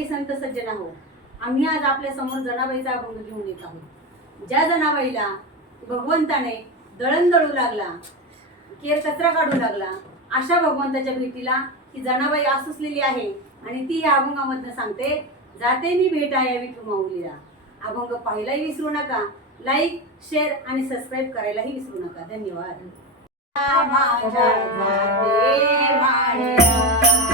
काही संत सज्जन आहोत आम्ही आज आपल्यासमोर जनाबाईचा अभंग घेऊन येत आहोत. ज्या जनाबाईला भगवंताने दळण दळू लागला केर कचरा काढू लागला अशा भगवंताच्या भेटीला ही जनाबाई आसुसलेली आहे आणि ती या अभंगामधनं सांगते जाते मी भेटा यावी विठू माऊलीला. अभंग पाहायलाही विसरू नका. लाईक शेअर आणि सबस्क्राईब करायलाही विसरू नका. धन्यवाद. माझ्या